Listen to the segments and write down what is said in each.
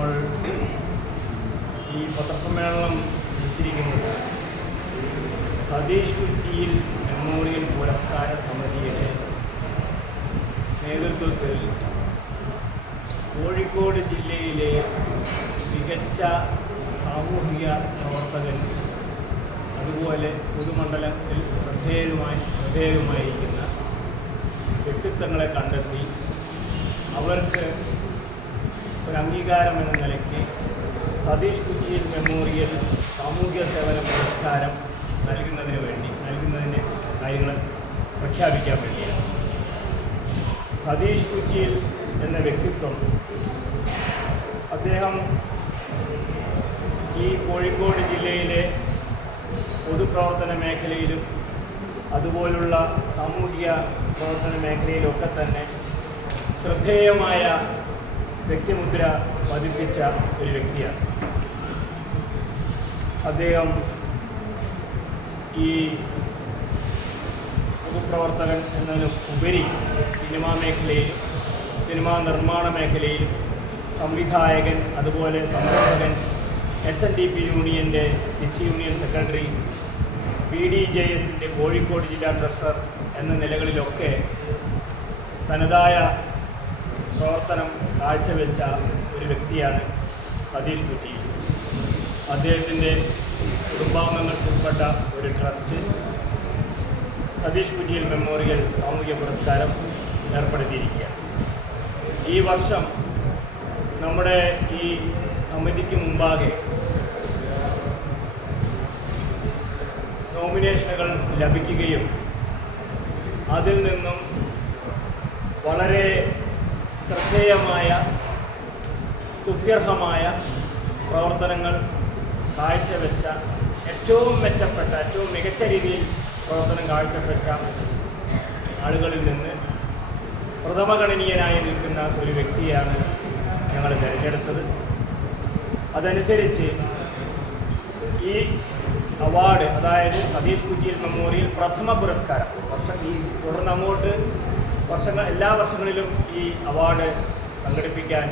നമ്മൾ ഈ പത്രസമ്മേളനം വിളിച്ചിരിക്കുന്നത് സതീഷ് കുറ്റിയിൽ മെമ്മോറിയൽ പുരസ്കാര സമിതിയുടെ നേതൃത്വത്തിൽ കോഴിക്കോട് ജില്ലയിലെ മികച്ച സാമൂഹിക പ്രവർത്തകൻ, അതുപോലെ പൊതുമണ്ഡലത്തിൽ ശ്രദ്ധേയമായിരിക്കുന്ന വ്യക്തിത്വങ്ങളെ കണ്ടെത്തി അവർക്ക് ഒരു അംഗീകാരം എന്ന നിലയ്ക്ക് സതീഷ് കുറ്റിയിൽ മെമ്മോറിയൽ സാമൂഹിക സേവന പുരസ്കാരം നൽകുന്നതിന് കാര്യങ്ങൾ പ്രഖ്യാപിക്കാൻ വേണ്ടിയാണ്. സതീഷ് കുറ്റിയിൽ എന്ന വ്യക്തിത്വം, അദ്ദേഹം ഈ കോഴിക്കോട് ജില്ലയിലെ പൊതുപ്രവർത്തന മേഖലയിലും അതുപോലുള്ള സാമൂഹിക പ്രവർത്തന മേഖലയിലൊക്കെ തന്നെ ശ്രദ്ധേയമായ വ്യക്തിമുദ്ര പതിപ്പിച്ച ഒരു വ്യക്തിയാണ്. അദ്ദേഹം ഈ പൊതുപ്രവർത്തകൻ എന്നതിനും ഉപരി സിനിമാ മേഖലയിലും സിനിമാ നിർമ്മാണ മേഖലയിലും സംവിധായകൻ, അതുപോലെ സംരംഭകൻ, SNDP യൂണിയൻ്റെ സിറ്റി യൂണിയൻ സെക്രട്ടറി, BDJSൻ്റെ കോഴിക്കോട് ജില്ലാ ട്രഷറർ എന്ന നിലകളിലൊക്കെ തനതായ പ്രവർത്തനം കാഴ്ചവെച്ച ഒരു വ്യക്തിയാണ് സതീഷ് കുറ്റി. അദ്ദേഹത്തിൻ്റെ കുടുംബാംഗങ്ങൾക്കുൾപ്പെട്ട ഒരു ട്രസ്റ്റ് സതീഷ് കുറ്റിയിൽ മെമ്മോറിയൽ സാമൂഹിക പുരസ്കാരം ഏർപ്പെടുത്തിയിരിക്കുകയാണ്. ഈ വർഷം നമ്മുടെ ഈ സമിതിക്ക് മുമ്പാകെ നോമിനേഷനുകൾ ലഭിക്കുകയും അതിൽ നിന്നും വളരെ ശ്രദ്ധേയമായ സുത്യർഹമായ പ്രവർത്തനങ്ങൾ കാഴ്ചവെച്ച, ഏറ്റവും മികച്ച രീതിയിൽ പ്രവർത്തനം കാഴ്ചവെച്ച ആളുകളിൽ നിന്ന് പ്രഥമഗണനീയനായി നിൽക്കുന്ന ഒരു വ്യക്തിയാണ് ഞങ്ങൾ തിരഞ്ഞെടുത്തത്. അതനുസരിച്ച് ഈ അവാർഡ്, അതായത് സതീഷ് കുറ്റിയിൽ മെമ്മോറിയൽ പ്രഥമ പുരസ്കാരം, തുടർന്ന് എല്ലാ വർഷങ്ങളിലും ഈ അവാർഡ് സംഘടിപ്പിക്കാൻ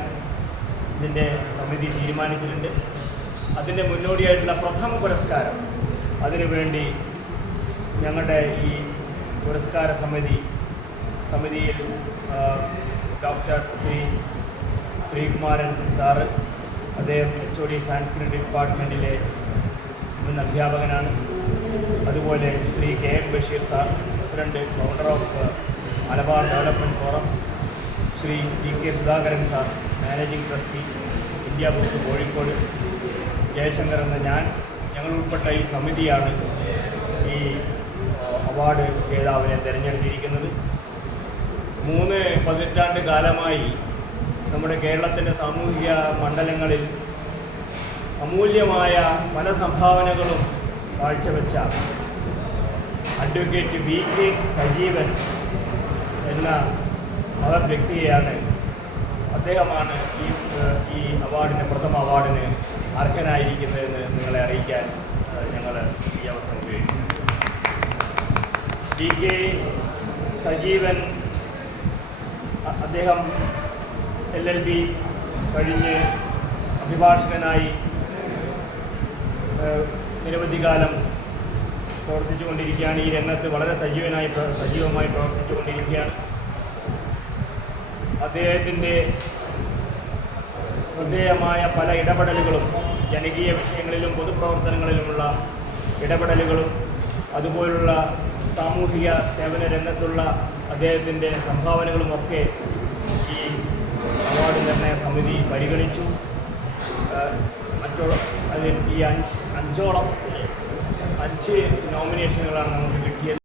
ഇതിൻ്റെ സമിതി തീരുമാനിച്ചിട്ടുണ്ട്. അതിൻ്റെ മുന്നോടിയായിട്ടുള്ള പ്രഥമ പുരസ്കാരം അതിനുവേണ്ടി ഞങ്ങളുടെ ഈ പുരസ്കാര സമിതിയിൽ ഡോക്ടർ ശ്രീകുമാരൻ സാറ്, അദ്ദേഹം HOD സാൻസ്ക്രിറ്റ് ഡിപ്പാർട്ട്മെൻറ്റിലെ മുൻ അധ്യാപകനാണ്. അതുപോലെ Shri KM Basheer sir, president founder of Malabar development forum, Shri DK Sudhakaran sir, managing trustee India books Kozhikode, Jaishankar എന്ന ഞങ്ങൾ ഉൾപ്പെട്ട ഈ സമിതിയാണ് ഈ അവാർഡ് ജേതാവിനെ തിരഞ്ഞെടുത്തിരിക്കുന്നത്. 3 പതിറ്റാണ്ട് കാലമായി നമ്മുടെ കേരളത്തിൻ്റെ സാമൂഹിക മണ്ഡലങ്ങളിൽ അമൂല്യമായ പല സംഭാവനകളും കാഴ്ചവെച്ച അഡ്വക്കേറ്റ് VK സജീവൻ എന്ന മഹത് വ്യക്തിയെയാണ്, അദ്ദേഹമാണ് ഈ അവാർഡിന് പ്രഥമ അവാർഡിന് അർഹനായിരിക്കുന്നതെന്ന് നിങ്ങളെ അറിയിക്കാൻ ഞങ്ങൾ ഈ അവസരം ഉപയോഗിക്കുന്നു. VK സജീവൻ അദ്ദേഹം LLB കഴിഞ്ഞ് അഭിഭാഷകനായി നിരവധി കാലം പ്രവർത്തിച്ചുകൊണ്ടിരിക്കുകയാണ്. ഈ രംഗത്ത് വളരെ സജീവമായി പ്രവർത്തിച്ചുകൊണ്ടിരിക്കുകയാണ്. അദ്ദേഹത്തിൻ്റെ ശ്രദ്ധേയമായ പല ഇടപെടലുകളും, ജനകീയ വിഷയങ്ങളിലും പൊതുപ്രവർത്തനങ്ങളിലുമുള്ള ഇടപെടലുകളും അതുപോലുള്ള സാമൂഹിക സേവന രംഗത്തുള്ള അദ്ദേഹത്തിൻ്റെ സംഭാവനകളുമൊക്കെ ഈ അവാർഡ് നിർണയ സമിതി പരിഗണിച്ചു. അതിൽ ഈ 5 നോമിനേഷനുകളാണ് നമുക്ക് കിട്ടിയത്.